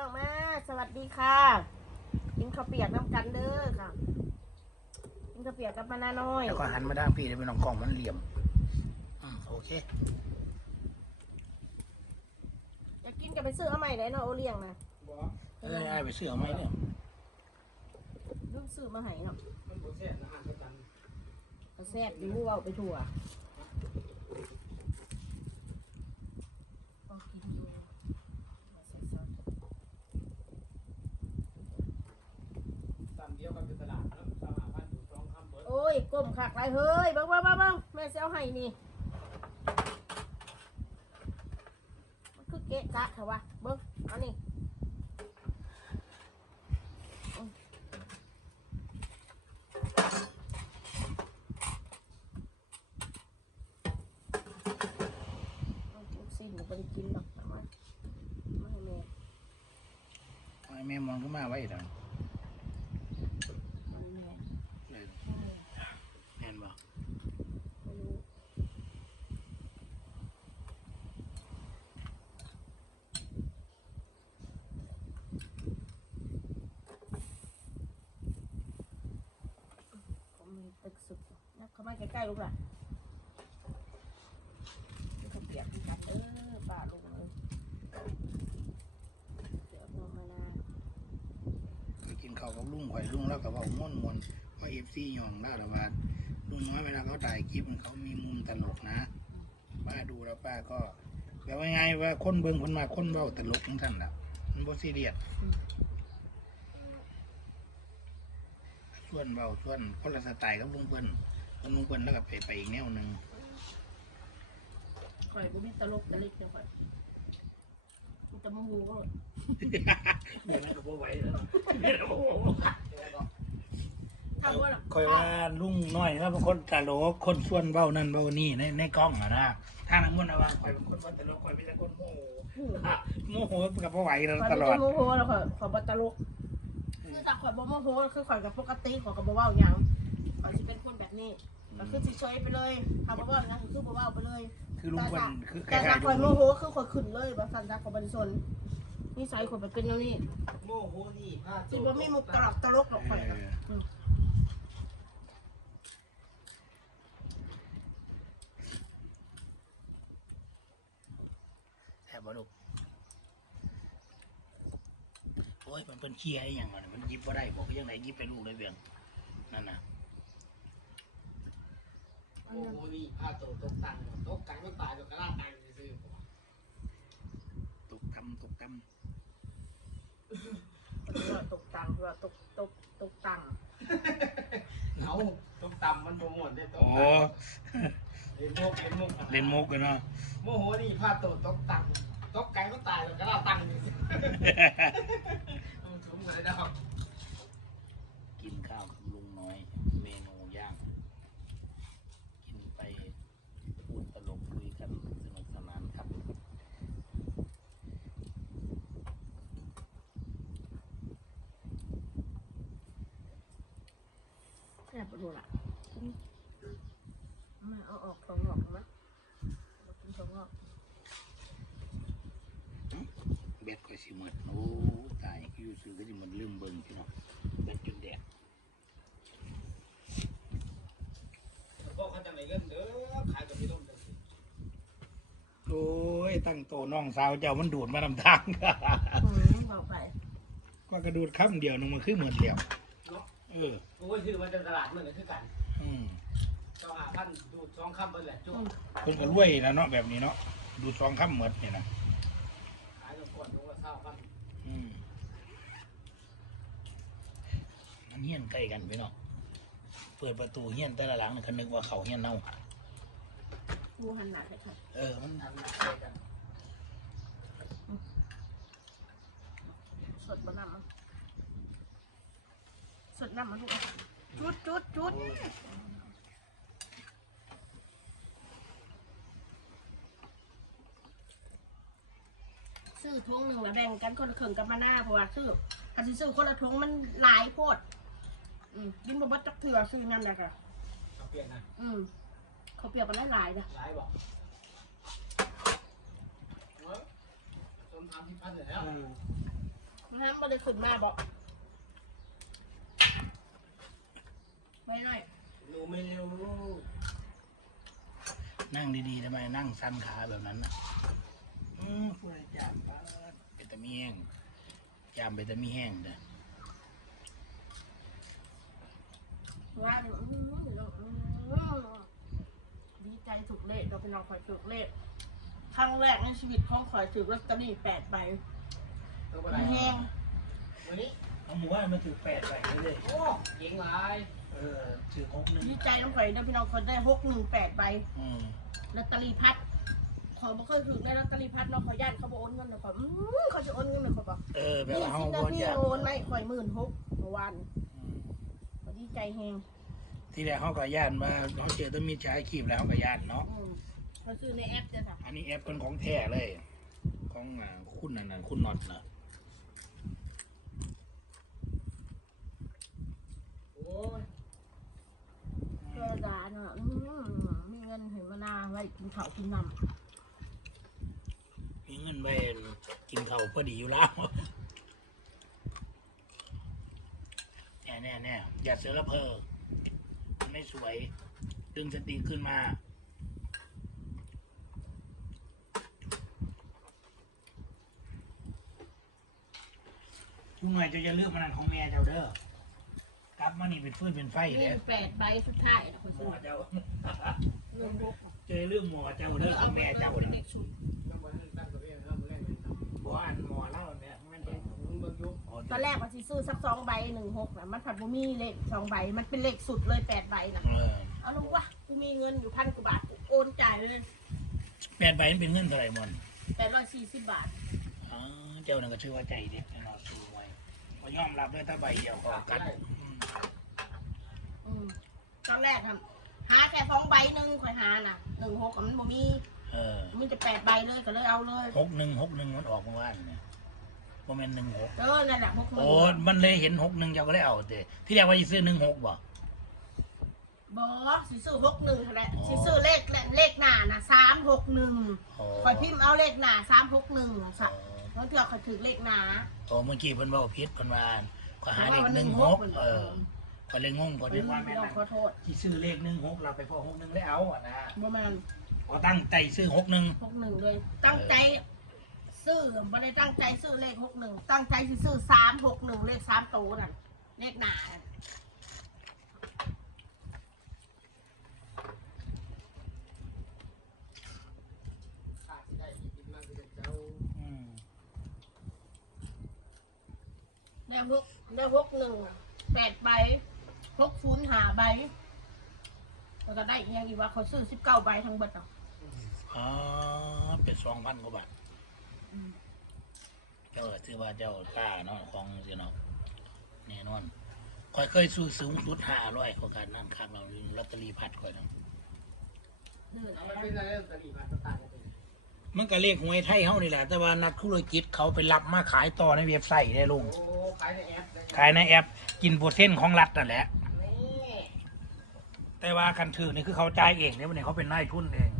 น้องมา สวัสดีค่ะ กินข้าวเปียกน้ำกันเด้อค่ะ กินข้าวเปียกกับมะนาวน้อยแล้วก็หันมาด้านพี่เลยเป็นน้องกล้องมันเหลี่ยม อืมโอเค อยากกินก็ไปซื้อเอาใหม่ได้เนาะโอเลี้ยงนะเอ้ยไอ้ายไปเสื้อไหมเนี่ยลูกซื้อมาให้เนาะมันบ่แซ่บนะอาหารประจเอาแซ่บอยู่เอาไปทั่วก็กินอยู่มาใส่ซอสำตำเดียวกันเป็นตลาดแล้วสามหาพันอยู่สองคำเบิด โอ้ย ก้มขักไรเฮ้ยเบังเบังเบังบังแม่เซลให้นี่มันคือเกะกะเถอะวะเบิ้งเอานี่เอาลูกสิ้นไปกินหรอกไม่แม่ไอ้แม่มองขึ้นมาไว้ตอนมันแม่ เลยแน่นบ่ไม่รู้ผมมีตึกสุดนะเข้ามาใกล้ๆลูกหล่ะนี่ก็เปียกเหมือนกันเด้อป้าลุงเลยเดี๋ยวเอามานาเคยกินข้าวกับลุงข่อยลุงแล้วก็เว้าม่วนมวนๆว่าเอฟซีหยองได้หรือว่า ลุงน้อยเวลาเขาถ่ายคลิปเขามีมุมตลกนะป้าดูแล้วป้าก็แบบว่าไงว่าคนเบิ่งคนมาคนเว้าตลกของท่านล่ะมันบ่ซีเรียสส่วนเว้าส่วนคนละสไตล์กับลุงเพิ่นแล้วลุงเพิ่นแล้วก็ไปไปอีกแนวหนึงข่อยบ่มีตลกตะลิกเลยข่อยมีแต่โมโหก็ เดี๋ยวนั้นก็บ่ไหวแล้วเดี๋ยวนั้นก็บ่ไหวทำว่าล่ะ คอยว่าลุงน้อยแล้วเป็นคนตลกคนส่วนเบ้านั่นเบ้านี่ในในกล้องอะนะถ้านักมุ่นนะว่าคอยเป็นคนว่าตลกคอยเป็นคนโมโหโมโหกับบ่ไหวแล้วข่อยตลอดโมโหแล้วข่อยข่อยบ่ตลกคือแต่ข่อยบ่โมโหคือข่อยกับปกติข่อยก็บ่เว้าหยังข่อยสิเป็นคนแบบนี้ก็คือเฉยไปเลยถ้าบ่เว้าอย่างนั้นคือบ่เว้าไปเลย คือลุงเพิ่นคือแต่ล้าถ้ายๆข่อยโมโหคือข่อยขึ้นเลยบ่ซั่นจ้ะข่อยบ่ได้สนนิสัยข่อยเป็นแนวนี้โมโหนี่ผ้าสิบ่มีมุกตลกตลกหรอกข่อยน่ะอืม แอ บบ่ลูกโอ้ยมันเป็นเคียให้หยังมันมันหยิบบ่ได้บอกยังไงหยิบไปลูกได้เบียงนั่นน่ะโมโหนี่ผ้าโตตกตังตกไก่มันตายก็กระลาตังซื้อตกทำตกทคือว่าตกตังคือว่าตกตกตกตังเอาตกตำมันโมโหได้ำตโอ้กเล่นมุกเล่นมุกเล่นมุกกันเนาะโมโหนี่ผ้าโตตกตัง ตกไก่มันตายแล้วก็กราตังต้องถุงเลยดอกกินข้าวกับลุงน้อย เมนูย่าง กินไปพูดตลกคุยกันสนุกสนานครับ แซ่บบ่รู้ละมาเอาออกสองหอกมาเอากินสองหอก เบ็ดก็สิหมดโอ้ตายอยู่ซื้อก็สิหมดลืมเบิ่งพี่น้องเบ็ดจนแดดพ่อเขาจะไม่เงินเด้อขายกับพี่ลุงโอ้ยตั้งโตน้องสาวเจ้ามันดูดมานำทางอืมบอกไปก็กระดูดคำเดียวนึงมันคือเหมือนเดียวเนาะเออโอ้ยคือมันจะตลาดเหมือนกันคือกันอืมเจ้าหาพันดูสองคำไปแหละจุ๊บเพิ่นก็รวยแล้วเนาะแบบนี้เนาะดูดสองคำเหมือนนี่นะ ขายลงก่อนลงละ เท่าพันอืมมันเฮี้ยนใกล้กันพี่น้องเปิดประตูเฮี้ยนแต่ละหลังนี่เขานึกว่าเขาเฮี้ยนเน่ากูหันหนักเลยค่ะเออมันทำหนักใกล้กันสดบะน้ำมันสดน้ำมันลูกจุดจุดจุด ซื้อทงหนึ่งแล้วแบ่งกันคนละครึ่งกับมาหน้าเพราะว่าซื้อถ้าสิซื้อคนละทงมันหลายโพด อืมกินบะบัดจักเถื่อซื้อนั่นแหละค่ะเขาเปลี่ยนนะอืมเขาวเปรียกกันหลายๆนะหลายบอกเฮ้ยจนทำที่พันเลยแล้วน้ำมันเลยขึ้นมาบอกไว้หน่อยหนูไม่เร็วลูกนั่งดีๆทำไมนั่งสั้นขาแบบนั้นน่ะ อืมผู้ใดจามปาดเป็นตะมีแห้งจามเป็นตะมีแห้งเด้อว่าเดี๋ยวอื้อเดี๋ยวอื้อดีใจถูกเลขเราเป็นน้องข่อยถูกเลขครั้งแรกในชีวิตของข่อยถูกลอตเตอรี่แปดใบตัวอะไรแห้งวันนี้เอาหมู่ว่านมาถือแปดใบเลยโอ้เก่งหลายเออถือหกหนึ่งดีใจน้องข่อยนะพี่น้องคนได้หกหนึ่งแปดใบอืมลอตเตอรี่พัด ขอบ่เคยถูกในลอตเตอรี่พัดเนาะขอญาติเขาบอกโอนเงินเลยขออืมเขาจะโอนเงินเลยขอบอกเออแบบนี่ว่าเฮาสิบนาบ่ทีอยากโอนไหมข่อยหมื่นหกเมื่อวานอืมขอดีใจแฮงที่แรกเขาก็ย่านว่าเขาเจอแต้มีชายขีบแล้วเขาก็ย่านเนาะ อืมเขาซื้อในแอปจ้ะค่ะอันนี้แอปเป็นของแท้เลย ของอ่าคุณนั่นน่ะคุณน็อตน่ะโอ้ยเพื่อดาเนาะอืมมีเงินเห็นมานาไว้กินข้าวกินน้ มีเงินไปกินเขาพอดีอยู่แล้วแน่แน่แน่อย่าเสือละเพอมันไม่สวย ดึงสติขึ้นมา ทุกหน่อยจะจะเลือกมันนั้นของแม่เจ้าเด้อกลับมานี่เป็นฟืนเป็นไฟเลเงิยนแปดใบสุดท้ายนะคนหมซื้ออเจ้า เจอเรื่องหมอเจ้าเด้อของแม่เจ้าเด้อเด็ บ่อันหมอเล่าเนี่ยมันเป็นมึงเบิ่งยุตอนแรกว่าสิซื้อสักสองใบหนึ่งหกนะมันผัดบุมีเลขสองใบ มันเป็นเลขสุดเลยแปดใบนะเออเอาลูกวะกูมีเงินอยู่พันกว่าบาทกูโอนจ่ายเลยแปดใบมันเป็นเงินเท่าไหร่มอนแปดร้อยสี่สิบบาทอ๋อเจ้านั่นก็ชื่อว่าใจเด็กนะเนาะสู้ไว้ก็ยอมรับด้วยถ้าใบเดียวก็กัดอืมอืมตอนแรกครับหาแค่สองใบหนึ่งค่อยหาน่ะหนึ่งหกมันบ่มี เออมันจะแปดใบเลยก็เลยเอาเลย หกหนึ่งหกหนึ่งมันออกเมื่อวานเนี่ยโมเมนหนึ่งหกเออ นั่นแหละพวกมึงโอ้มันเลยเห็นหกหนึ่งเจ้าก็เลยเอาเตะที่แรกว่าจะซื้อหนึ่งหกบ่ บอสิซื้อหกหนึ่งแหละสิซื้อเลขเลขหน้าน่ะสามหกหนึ่งอ๋อคอยพิมพ์เอาเลขหน้าสามหกหนึ่งสักบางเทื่อคอยถือเลขหน้าโอ้เมื่อกี้เพิ่นบอกพิษเพิ่นว่าขอหาเลขหนึ่งหกเออก็เลยงงพอเอดีอว่าแม่เรานั่นขอโทษที่ซื้อเลขหนึ่งหกเราไปพอหกหนึ่งได้เอาอะนะบ่แม่น พอตั้งใจซื้อหกหนึ่งหกหนึ่งเลย ตั้งใจ ซื้อไม่ได้ตั้งใจซื้อเลขหกหนึ่งตั้งใจสิซื้อสามหกหนึ่งเลขสามตัวนั่นเลขหน้านั่นขาดได้กินมากเป็นเจ้าอืมได้หกได้หกหนึ่งแปดใบหกศูนย์หาใบแล้วก็ได้อีกอย่างอีกว่าเขาซื้อสิบเก้าใบทั้งเบิดอะ อ๋อเป็นสองพันกว่าบาทเจ้าก็ถือว่าเจ้าป้าเนาะของเสียเนาะแน่นอนคอยเคยซื้อสูงสุดห้าร้อยกว่าการนั่นข้างเราลอตเตอรี่พัดคอยนะนื่นเอาอะไรไปเป็นอะไรตะลี่มาตะตากันเองมันก็เลขหวยไทยเฮานี่แหละแต่ว่านักธุรกิจเขาไปรับมาขายต่อในเว็บไซต์ได้ลุงโอ้ขายในแอปขายในแอป กินโปรเซ็นต์ของรัฐนั่นแหละนี่แต่ว่าคันถือนี่คือเขาจ่ายเองเนี่ยวันนี้เขาเป็นนายทุนเองเขาใจเข้า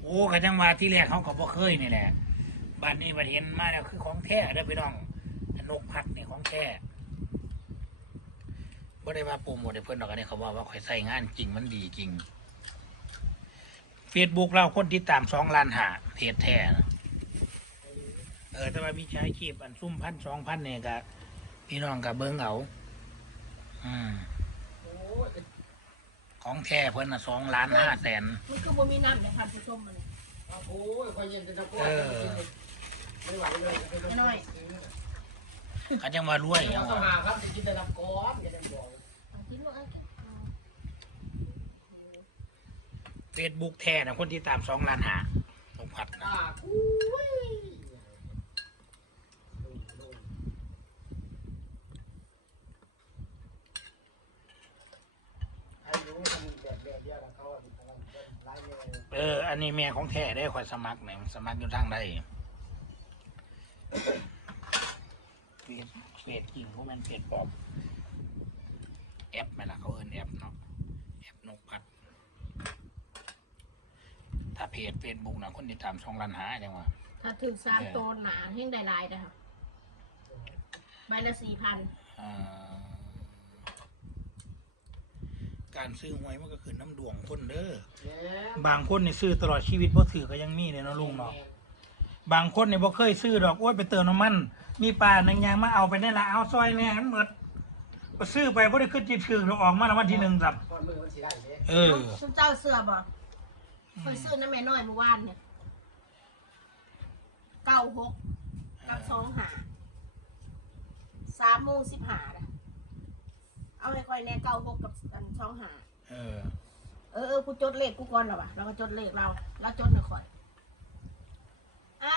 โอ้กะจังว่าที่แรกเขาก็บ่เคยนี่แหละบ้านนี้บัดเห็นมาแล้วคือของแท้เด้อพี่น้องนกพัดนี่ของแท้บ่ได้ว่าโปรโมทให้เพิ่นดอกอันนี้เขาว่าว่าข่อยใส่งานจริงมันดีจริง Facebook เราคนติดตาม2ล้านหาเพจแท้นะเออแต่ว่ามีใช้คีบอันซุ่มพันสองพันเนี่ยก็พี่น้องก็เบิ่งเอาอืมโอ้ ของแท้เพิ่นน่ะ2ล้านห้าแสน มันคือบ่มีน้ำในพันผู้ชมมันโอ้ยคอยเย็นเป็นตะกั่วไม่ไหวเลยก็จังว่ารวยไม่ยังต้องว่าหาครับจะกินแต่ลำก้อนอย่าได้บอกเอากินว่าเอาแกะเฟซบุ๊กแท้นะคนที่ตามสองล้านหาลงพัดนะอ่าอุ้ยอายุทำแบบแบบเดียวกับเขาอะไล่เลย เออ อันนี้ แม่ของแท้ได้คอยสมัครเนี่ยสมัครอยู่ทางใดเฟซเฟซจริงพวกมันเฟซปลอมแอปไหมล่ะเขาเอินแอปเนาะแอปนกพัด ถ้าเพจเฟซบุ๊กนะคนที่ตามสองล้านหาจังว่าถ้าถึงสามตัวหนาแห้งได้ลายนะครับใบละสี่พัน อ่า การซื้อหวยมันก็คือน้ำดวงคนเด้อเนี่ยบางคนนี่ซื้อตลอดชีวิตบ่ถือก็ยังมีเลยเนาะลุงเนาะบางคนนี่บ่เคยซื้อดอกโอ้ยไปเติมน้ำมัน มีปลาหนังยางมาเอาไปได้ละเอาซอยแหน่มันหมดก็ซื้อไปบ่ได้ขึ้นจิตถือเราออกมาแล้ววันที่หนึ่งครับก้อนมือมันสีได้เด้เออคุณเจ้าเสือบ่เคยซื้อน้ำแม่น้อยเมื่อวานเนี่ยเก้าหกกับสองหาสามโมงสิบหาน่ะ เอาให้ค่อยแน่เก้าหกกับอันสองหาเออ เออเออกูจดเลขกูก่อนเหรอวะเราก็จดเลขเราเราจดหน่อยค่อยอ่า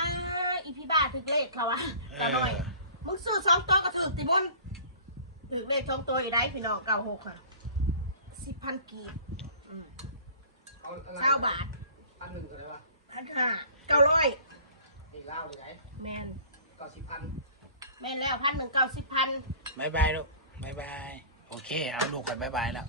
อีพี่บ้าถึกเลขเขาวะแต่หน่อยมึงซื้อสองตัวก็ถือติมนถือเลขสองตัวอีกได้พี่น้องเก้าหกค่ะสิบพันกีบอืมเอาอะไรเก้าบาทอันหนึ่งก็ได้ปะพันห้าเก้าร้อยอีกเล่าเลยไหนแมนเก้าสิบพันแมนแล้วพันหนึ่งเก้าสิบพันบายบายลูกบายบาย โอเค เอาลูกก่อนบายบายแล้ว